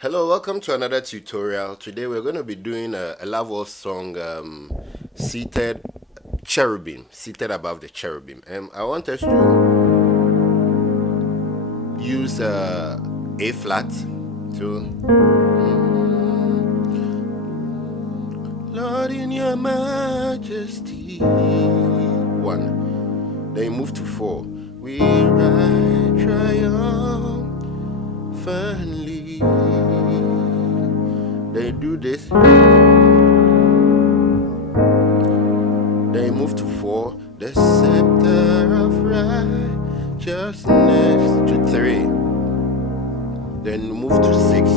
Hello, welcome to another tutorial. Today we're going to be doing a Loveworld song, seated cherubim, seated above the cherubim. I want us to use A flat. So, Lord, in your majesty, 1. Then you move to 4. We ride triumphantly. They do this. They move to 4. The scepter of righteousness to 3. Then move to 6.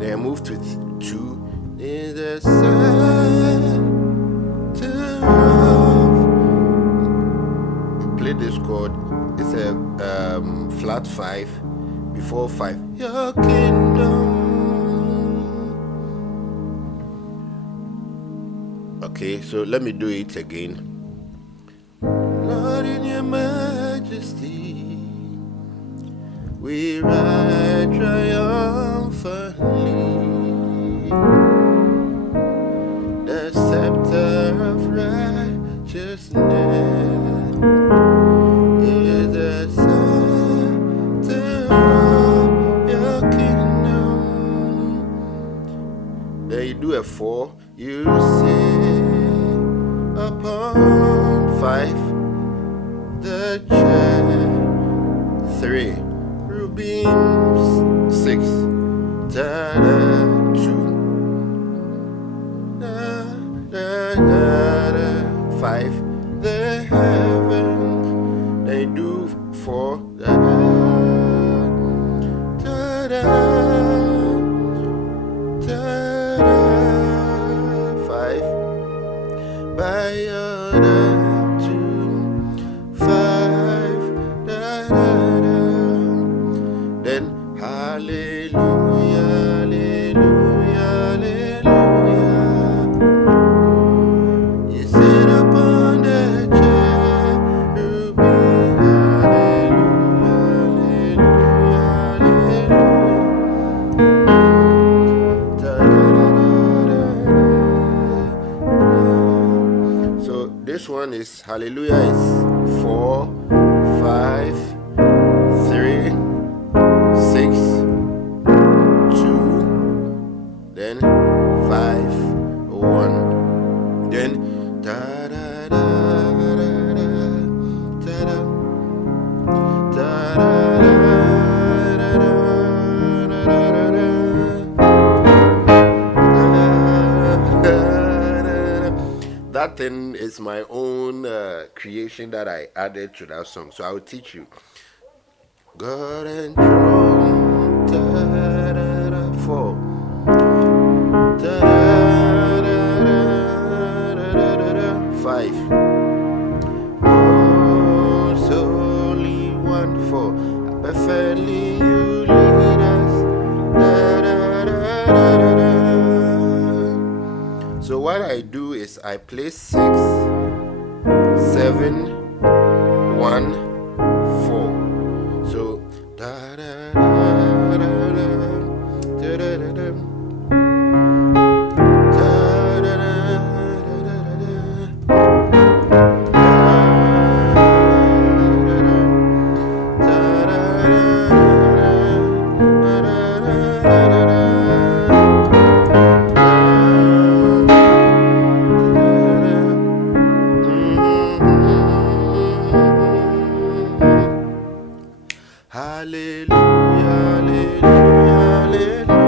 Then move to 2. In the center of. We play this chord. It's a flat 5 before 5. Your kingdom. Okay, so let me do it again. Lord, in your majesty, we ride triumphantly. The scepter of righteousness is the center of your kingdom. Then you do a 4, you sit upon 5, the chair 3, Cherubim 6, 2, 5, the heaven. They do 4, 5. By order 2, 5, then hallelujah, hallelujah, hallelujah. You sit upon the cherubim, hallelujah, hallelujah. So this one is hallelujah is 4, 5, 3, 6, 2, then 5, 1, then da da da da da da da da. That thing is my own creation that I added to that song. So I will teach you. God and throne, 4. 5. Most holy one, 4. Perfectly you lead us. So what I do is I play 6, 7, 1, 4. So da da da da da da da da da. Hallelujah, hallelujah, hallelujah.